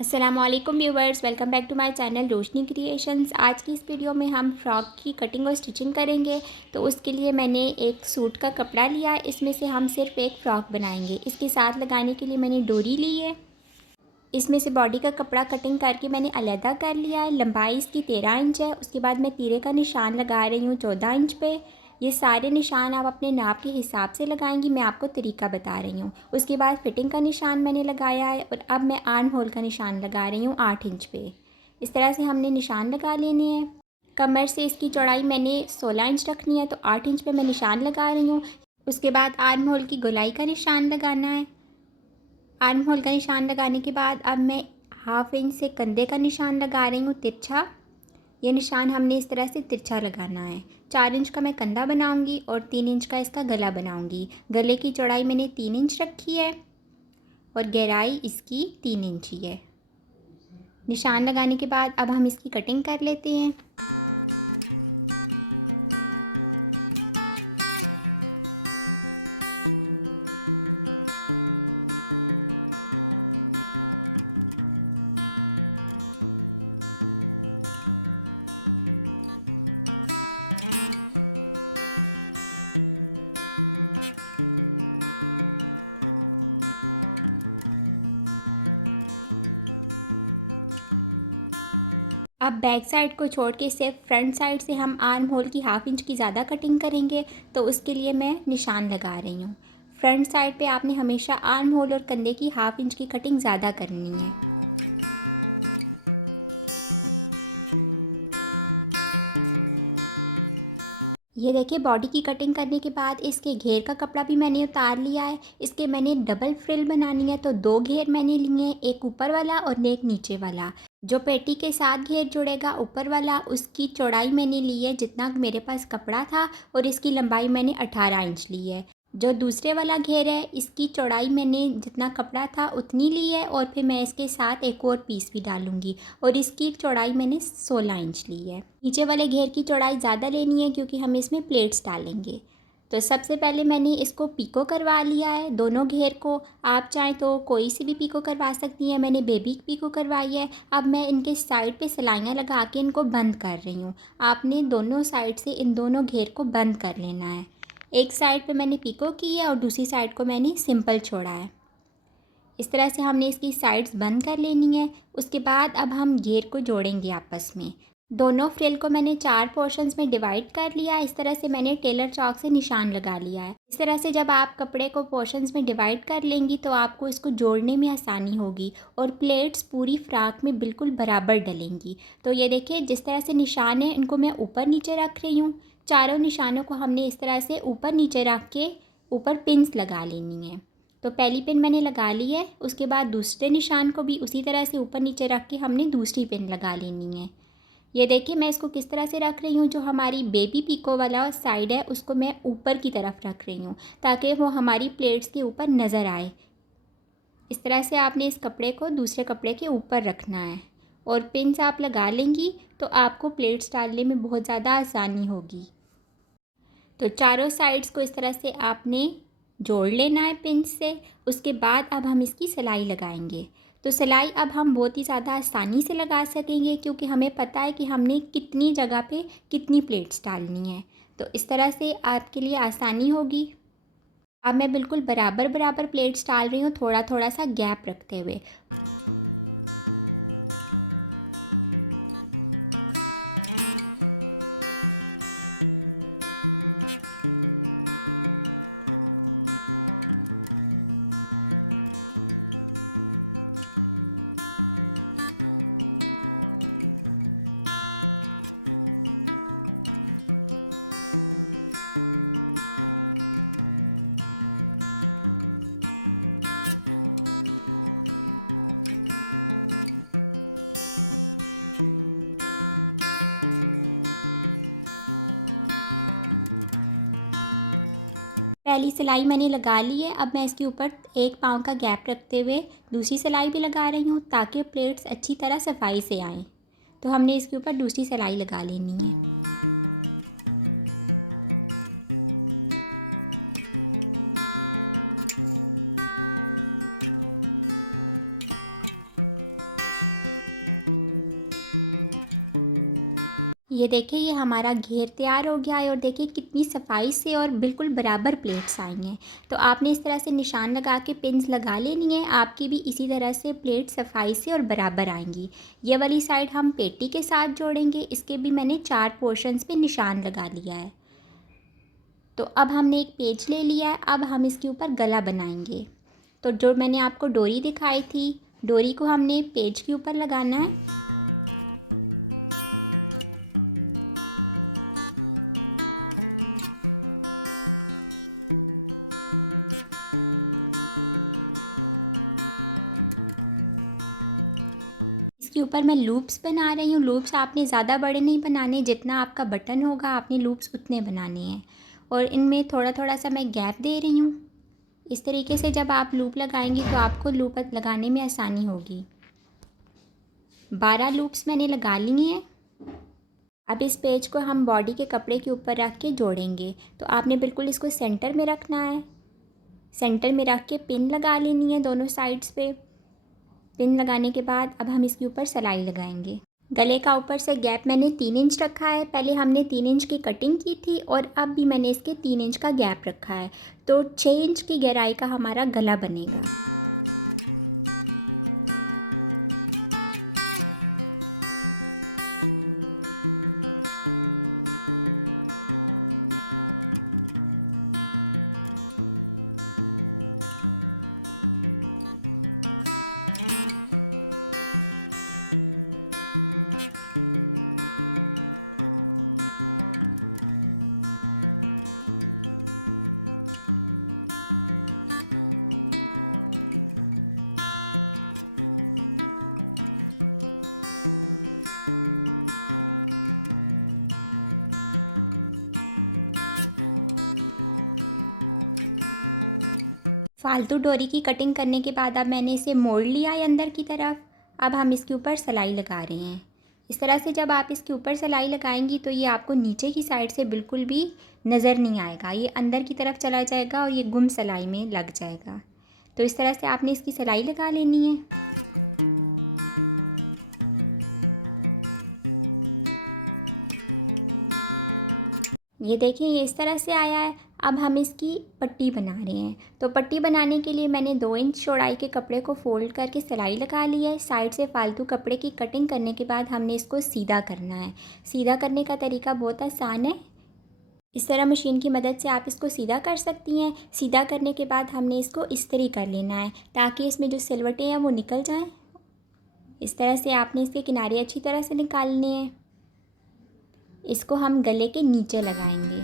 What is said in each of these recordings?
अस्सलामुअलैकुम viewers, welcome back to my channel Roshni creations. आज की इस वीडियो में हम फ्रॉक की कटिंग और स्टिचिंग करेंगे। तो उसके लिए मैंने एक सूट का कपड़ा लिया है, इसमें से हम सिर्फ एक फ़्रॉक बनाएंगे। इसके साथ लगाने के लिए मैंने डोरी ली है। इसमें से बॉडी का कपड़ा कटिंग करके मैंने अलहदा कर लिया है। लंबाई इसकी 13 इंच है। उसके बाद मैं तीरे का निशान लगा रही हूँ 14 इंच पे। ये सारे निशान आप अपने नाप के हिसाब से लगाएंगी, मैं आपको तरीका बता रही हूँ। उसके बाद फिटिंग का निशान मैंने लगाया है और अब मैं आर्म होल का निशान लगा रही हूँ 8 इंच पे। इस तरह से हमने निशान लगा लेने हैं। कमर से इसकी चौड़ाई मैंने 16 इंच रखनी है, तो 8 इंच पे मैं निशान लगा रही हूँ। उसके बाद आर्म होल की गोलाई का निशान लगाना है। आर्म होल का निशान लगाने के बाद अब मैं हाफ इंच से कंधे का निशान लगा रही हूँ तिरछा। ये निशान हमने इस तरह से तिरछा लगाना है। 4 इंच का मैं कंधा बनाऊंगी और 3 इंच का इसका गला बनाऊंगी। गले की चौड़ाई मैंने 3 इंच रखी है और गहराई इसकी 3 इंच ही है। निशान लगाने के बाद अब हम इसकी कटिंग कर लेते हैं। अब बैक साइड को छोड़ के सिर्फ फ्रंट साइड से हम आर्म होल की हाफ इंच की ज़्यादा कटिंग करेंगे, तो उसके लिए मैं निशान लगा रही हूँ। फ्रंट साइड पे आपने हमेशा आर्म होल और कंधे की हाफ इंच की कटिंग ज़्यादा करनी है। ये देखिए, बॉडी की कटिंग करने के बाद इसके घेर का कपड़ा भी मैंने उतार लिया है। इसके मैंने डबल फ्रिल बनानी है, तो 2 घेर मैंने लिए हैं, एक ऊपर वाला और एक नीचे वाला। जो पेटी के साथ घेर जुड़ेगा ऊपर वाला, उसकी चौड़ाई मैंने ली है जितना मेरे पास कपड़ा था, और इसकी लंबाई मैंने 18 इंच ली है। जो दूसरे वाला घेर है, इसकी चौड़ाई मैंने जितना कपड़ा था उतनी ली है, और फिर मैं इसके साथ एक और पीस भी डालूंगी, और इसकी चौड़ाई मैंने 16 इंच ली है। नीचे वाले घेर की चौड़ाई ज़्यादा लेनी है क्योंकि हम इसमें प्लेट्स डालेंगे। तो सबसे पहले मैंने इसको पिको करवा लिया है, दोनों घेर को। आप चाहें तो कोई सी भी पिको करवा सकती हैं, मैंने बेबी पिको करवाई है। अब मैं इनके साइड पे सिलाइयाँ लगा के इनको बंद कर रही हूँ। आपने दोनों साइड से इन दोनों घेर को बंद कर लेना है। एक साइड पे मैंने पिको की है और दूसरी साइड को मैंने सिंपल छोड़ा है। इस तरह से हमने इसकी साइड्स बंद कर लेनी है। उसके बाद अब हम घेर को जोड़ेंगे आपस में। दोनों फ्रिल को मैंने 4 पोर्शंस में डिवाइड कर लिया। इस तरह से मैंने टेलर चॉक से निशान लगा लिया है। इस तरह से जब आप कपड़े को पोर्शंस में डिवाइड कर लेंगी तो आपको इसको जोड़ने में आसानी होगी और प्लेट्स पूरी फ्रॉक में बिल्कुल बराबर डलेंगी। तो ये देखिए, जिस तरह से निशान है इनको मैं ऊपर नीचे रख रही हूँ। चारों निशानों को हमने इस तरह से ऊपर नीचे रख के ऊपर पिन्स लगा लेनी है। तो पहली पिन मैंने लगा ली है। उसके बाद दूसरे निशान को भी उसी तरह से ऊपर नीचे रख के हमने दूसरी पिन लगा लेनी है। ये देखिए, मैं इसको किस तरह से रख रही हूँ। जो हमारी बेबी पीको वाला साइड है उसको मैं ऊपर की तरफ रख रही हूँ ताकि वो हमारी प्लेट्स के ऊपर नज़र आए। इस तरह से आपने इस कपड़े को दूसरे कपड़े के ऊपर रखना है और पिन्स आप लगा लेंगी तो आपको प्लेट्स डालने में बहुत ज़्यादा आसानी होगी। तो चारों साइड्स को इस तरह से आपने जोड़ लेना है पिन से। उसके बाद अब हम इसकी सिलाई लगाएंगे। तो सिलाई अब हम बहुत ही ज़्यादा आसानी से लगा सकेंगे क्योंकि हमें पता है कि हमने कितनी जगह पे कितनी प्लेट्स डालनी है। तो इस तरह से आपके लिए आसानी होगी। अब मैं बिल्कुल बराबर बराबर प्लेट्स डाल रही हूँ, थोड़ा थोड़ा सा गैप रखते हुए। पहली सिलाई मैंने लगा ली है। अब मैं इसके ऊपर एक पाँव का गैप रखते हुए दूसरी सिलाई भी लगा रही हूँ ताकि प्लेट्स अच्छी तरह सफाई से आएँ। तो हमने इसके ऊपर दूसरी सिलाई लगा लेनी है। ये देखिए ये हमारा घेर तैयार हो गया है और देखिए कितनी सफाई से और बिल्कुल बराबर प्लेट्स आई हैं। तो आपने इस तरह से निशान लगा के पिन्स लगा लेनी है, आपकी भी इसी तरह से प्लेट सफाई से और बराबर आएंगी। ये वाली साइड हम पेटी के साथ जोड़ेंगे, इसके भी मैंने 4 पोर्शंस पे निशान लगा लिया है। तो अब हमने एक पेज ले लिया है, अब हम इसके ऊपर गला बनाएंगे। तो जो मैंने आपको डोरी दिखाई थी, डोरी को हमने पेज के ऊपर लगाना है। इसके ऊपर मैं लूप्स बना रही हूँ। लूप्स आपने ज़्यादा बड़े नहीं बनाने, जितना आपका बटन होगा आपने लूप्स उतने बनाने हैं। और इनमें थोड़ा थोड़ा सा मैं गैप दे रही हूँ। इस तरीके से जब आप लूप लगाएंगी तो आपको लूप लगाने में आसानी होगी। 12 लूप्स मैंने लगा लिए हैं। अब इस पेज को हम बॉडी के कपड़े के ऊपर रख के जोड़ेंगे। तो आपने बिल्कुल इसको सेंटर में रखना है। सेंटर में रख के पिन लगा लेनी है दोनों साइड्स पे। पिन लगाने के बाद अब हम इसके ऊपर सिलाई लगाएंगे। गले का ऊपर से गैप मैंने 3 इंच रखा है। पहले हमने 3 इंच की कटिंग की थी और अब भी मैंने इसके 3 इंच का गैप रखा है। तो 6 इंच की गहराई का हमारा गला बनेगा। फालतू डोरी की कटिंग करने के बाद अब मैंने इसे मोड़ लिया है अंदर की तरफ। अब हम इसके ऊपर सिलाई लगा रहे हैं। इस तरह से जब आप इसके ऊपर सिलाई लगाएंगी तो ये आपको नीचे की साइड से बिल्कुल भी नज़र नहीं आएगा, ये अंदर की तरफ चला जाएगा और ये गुम सिलाई में लग जाएगा। तो इस तरह से आपने इसकी सिलाई लगा लेनी है। ये देखिए ये इस तरह से आया है। अब हम इसकी पट्टी बना रहे हैं। तो पट्टी बनाने के लिए मैंने 2 इंच चौड़ाई के कपड़े को फ़ोल्ड करके सिलाई लगा ली है। साइड से फालतू कपड़े की कटिंग करने के बाद हमने इसको सीधा करना है। सीधा करने का तरीका बहुत आसान है। इस तरह मशीन की मदद से आप इसको सीधा कर सकती हैं। सीधा करने के बाद हमने इसको इस्त्री कर लेना है ताकि इसमें जो सिलवटें हैं वो निकल जाएं। इस तरह से आपने इसके किनारे अच्छी तरह से निकालने हैं। इसको हम गले के नीचे लगाएंगे।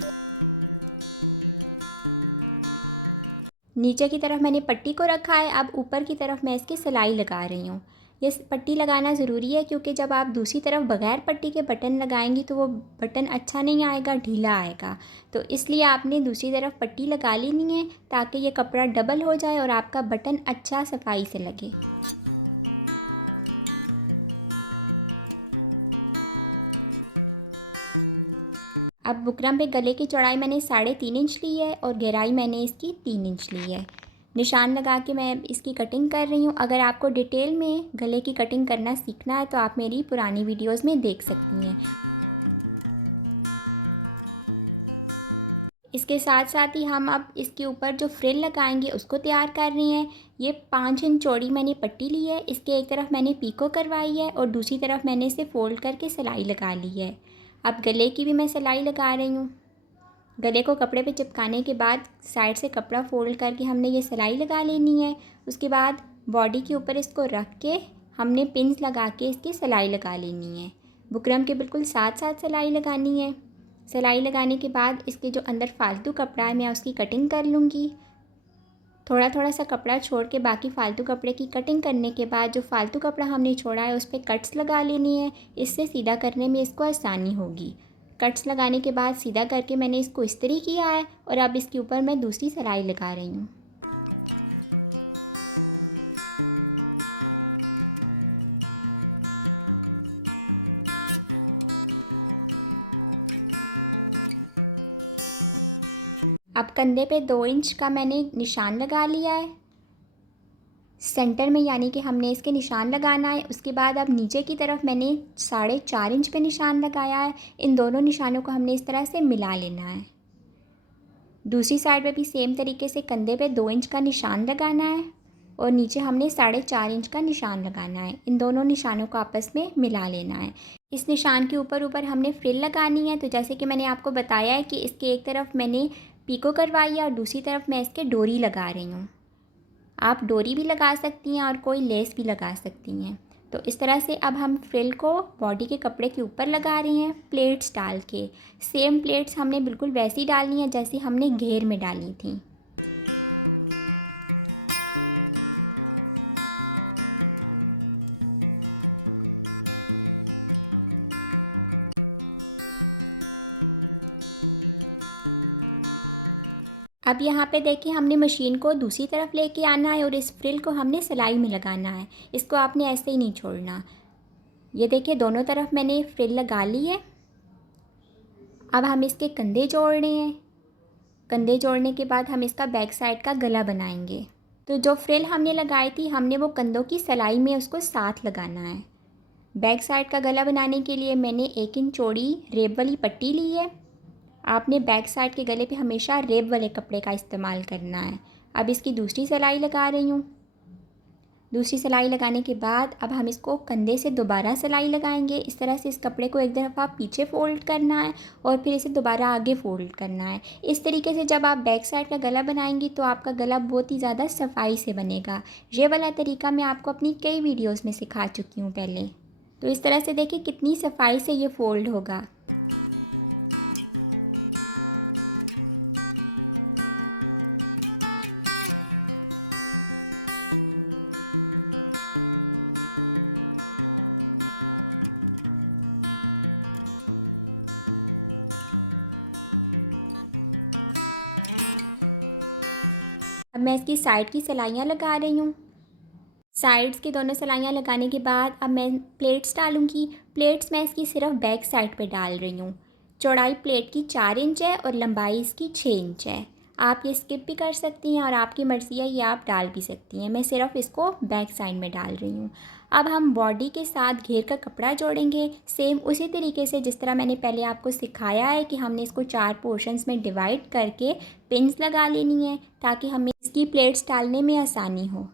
नीचे की तरफ मैंने पट्टी को रखा है। अब ऊपर की तरफ मैं इसकी सिलाई लगा रही हूँ। ये पट्टी लगाना ज़रूरी है क्योंकि जब आप दूसरी तरफ बगैर पट्टी के बटन लगाएंगी तो वो बटन अच्छा नहीं आएगा, ढीला आएगा। तो इसलिए आपने दूसरी तरफ पट्टी लगा लेनी है ताकि ये कपड़ा डबल हो जाए और आपका बटन अच्छा सफाई से लगे। अब बुकरम पे गले की चौड़ाई मैंने 3.5 इंच ली है और गहराई मैंने इसकी 3 इंच ली है। निशान लगा के मैं इसकी कटिंग कर रही हूँ। अगर आपको डिटेल में गले की कटिंग करना सीखना है तो आप मेरी पुरानी वीडियोस में देख सकती हैं। इसके साथ साथ ही हम अब इसके ऊपर जो फ्रिल लगाएंगे उसको तैयार कर रहे हैं। ये 5 इंच चौड़ी मैंने पट्टी ली है। इसके एक तरफ मैंने पीको करवाई है और दूसरी तरफ मैंने इसे फ़ोल्ड करके सिलाई लगा ली है। अब गले की भी मैं सिलाई लगा रही हूँ। गले को कपड़े पे चिपकाने के बाद साइड से कपड़ा फ़ोल्ड करके हमने ये सिलाई लगा लेनी है। उसके बाद बॉडी के ऊपर इसको रख के हमने पिन्स लगा के इसकी सिलाई लगा लेनी है। बुकरम के बिल्कुल साथ साथ सिलाई लगानी है। सिलाई लगाने के बाद इसके जो अंदर फालतू कपड़ा है मैं उसकी कटिंग कर लूँगी। थोड़ा थोड़ा सा कपड़ा छोड़ के बाकी फ़ालतू कपड़े की कटिंग करने के बाद जो फ़ालतू कपड़ा हमने छोड़ा है उस पर कट्स लगा लेनी है। इससे सीधा करने में इसको आसानी होगी। कट्स लगाने के बाद सीधा करके मैंने इसको इस्त्री किया है और अब इसके ऊपर मैं दूसरी सिलाई लगा रही हूँ। अब कंधे पे 2 इंच का मैंने निशान लगा लिया है। सेंटर में, यानी कि हमने इसके निशान लगाना है। उसके बाद अब नीचे की तरफ मैंने 4.5 इंच पे निशान लगाया है। इन दोनों निशानों को हमने इस तरह से मिला लेना है। दूसरी साइड पे भी सेम तरीके से कंधे पे 2 इंच का निशान लगाना है और नीचे हमने 4.5 इंच का निशान लगाना है। इन दोनों निशानों को आपस में मिला लेना है। इस निशान के ऊपर ऊपर हमने फ्रिल लगानी है। तो जैसे कि मैंने आपको बताया है कि इसके एक तरफ मैंने पीको करवाई है और दूसरी तरफ मैं इसके डोरी लगा रही हूँ। आप डोरी भी लगा सकती हैं और कोई लेस भी लगा सकती हैं। तो इस तरह से अब हम फ्रिल को बॉडी के कपड़े के ऊपर लगा रही हैं प्लेट्स डाल के। सेम प्लेट्स हमने बिल्कुल वैसी डालनी है जैसी हमने घेर में डाली थी। अब यहाँ पे देखिए हमने मशीन को दूसरी तरफ लेके आना है और इस फ्रिल को हमने सिलाई में लगाना है। इसको आपने ऐसे ही नहीं छोड़ना। ये देखिए दोनों तरफ मैंने फ्रिल लगा ली है। अब हम इसके कंधे जोड़ रहे हैं। कंधे जोड़ने के बाद हम इसका बैक साइड का गला बनाएंगे। तो जो फ्रिल हमने लगाई थी हमने वो कंधों की सिलाई में उसको साथ लगाना है। बैक साइड का गला बनाने के लिए मैंने 1 इंच चौड़ी रेब वाली पट्टी ली है। आपने बैक साइड के गले पे हमेशा रेब वाले कपड़े का इस्तेमाल करना है। अब इसकी दूसरी सिलाई लगा रही हूँ। दूसरी सिलाई लगाने के बाद अब हम इसको कंधे से दोबारा सिलाई लगाएंगे। इस तरह से इस कपड़े को एक दफ़ा पीछे फ़ोल्ड करना है और फिर इसे दोबारा आगे फ़ोल्ड करना है। इस तरीके से जब आप बैक साइड का गला बनाएंगी तो आपका गला बहुत ही ज़्यादा सफाई से बनेगा। ये वाला तरीका मैं आपको अपनी कई वीडियोज़ में सिखा चुकी हूँ पहले। तो इस तरह से देखिए कितनी सफाई से ये फ़ोल्ड होगा। अब मैं इसकी साइड की सिलाइयाँ लगा रही हूँ। साइड्स की दोनों सिलाइयाँ लगाने के बाद अब मैं प्लेट्स डालूँगी। प्लेट्स मैं इसकी सिर्फ बैक साइड पे डाल रही हूँ। चौड़ाई प्लेट की 4 इंच है और लंबाई इसकी 6 इंच है। आप ये स्किप भी कर सकती हैं और आपकी मर्ज़ी है, ये आप डाल भी सकती हैं। मैं सिर्फ इसको बैक साइड में डाल रही हूँ। अब हम बॉडी के साथ घेर का कपड़ा जोड़ेंगे सेम उसी तरीके से जिस तरह मैंने पहले आपको सिखाया है कि हमने इसको 4 पोर्शंस में डिवाइड करके पिन्स लगा लेनी है ताकि हमें इसकी प्लेट्स डालने में आसानी हो।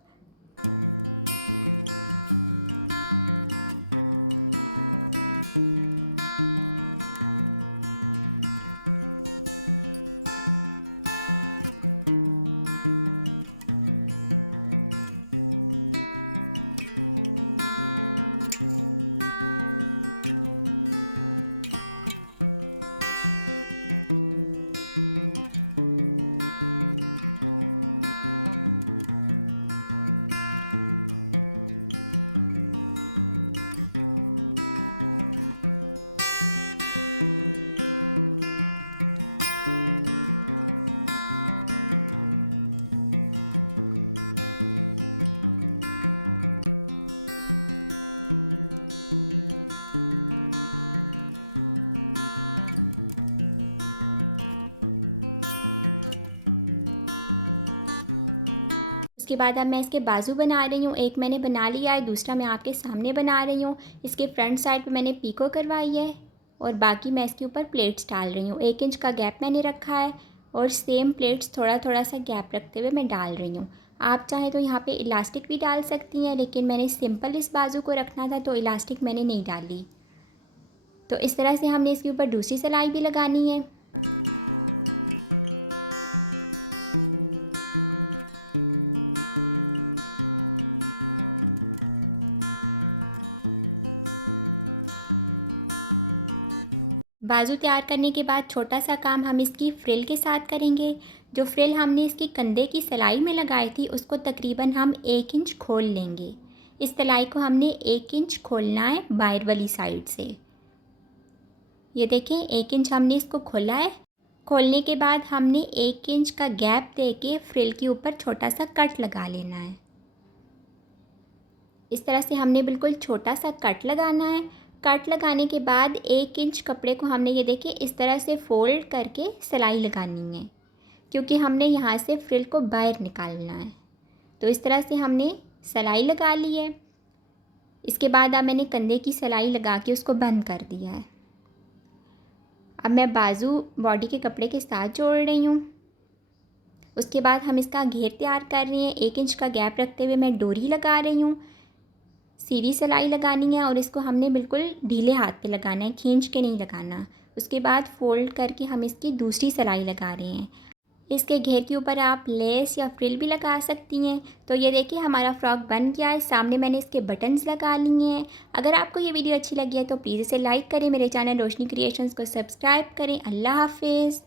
उसके बाद अब मैं इसके बाजू बना रही हूँ। एक मैंने बना लिया है, दूसरा मैं आपके सामने बना रही हूँ। इसके फ्रंट साइड पे मैंने पीको करवाई है और बाकी मैं इसके ऊपर प्लेट्स डाल रही हूँ। 1 इंच का गैप मैंने रखा है और सेम प्लेट्स थोड़ा थोड़ा सा गैप रखते हुए मैं डाल रही हूँ। आप चाहें तो यहाँ पे इलास्टिक भी डाल सकती हैं, लेकिन मैंने सिंपल इस बाजू को रखना था तो इलास्टिक मैंने नहीं डाली। तो इस तरह से हमने इसके ऊपर दूसरी सिलाई भी लगानी है। बाजू तैयार करने के बाद छोटा सा काम हम इसकी फ्रिल के साथ करेंगे। जो फ्रिल हमने इसकी कंधे की सिलाई में लगाई थी उसको तकरीबन हम 1 इंच खोल लेंगे। इस सिलाई को हमने 1 इंच खोलना है बाहर वाली साइड से। ये देखें 1 इंच हमने इसको खोला है। खोलने के बाद हमने 1 इंच का गैप दे के फ्रिल के ऊपर छोटा सा कट लगा लेना है। इस तरह से हमने बिल्कुल छोटा सा कट लगाना है। कट लगाने के बाद 1 इंच कपड़े को हमने ये देखिए इस तरह से फ़ोल्ड करके सिलाई लगानी है, क्योंकि हमने यहाँ से फ्रिल को बाहर निकालना है। तो इस तरह से हमने सिलाई लगा ली है। इसके बाद अब मैंने कंधे की सिलाई लगा के उसको बंद कर दिया है। अब मैं बाजू बॉडी के कपड़े के साथ जोड़ रही हूँ। उसके बाद हम इसका घेर तैयार कर रहे हैं। 1 इंच का गैप रखते हुए मैं डोरी लगा रही हूँ। सीधी सिलाई लगानी है और इसको हमने बिल्कुल ढीले हाथ पे लगाना है, खींच के नहीं लगाना। उसके बाद फ़ोल्ड करके हम इसकी दूसरी सिलाई लगा रहे हैं। इसके घेर के ऊपर आप लेस या फ्रिल भी लगा सकती हैं। तो ये देखिए हमारा फ़्रॉक बन गया है। सामने मैंने इसके बटन्स लगा लिए हैं। अगर आपको ये वीडियो अच्छी लगी है तो प्लीज़ इसे लाइक करें, मेरे चैनल रोशनी क्रिएशंस को सब्सक्राइब करें। अल्लाह हाफ़िज़।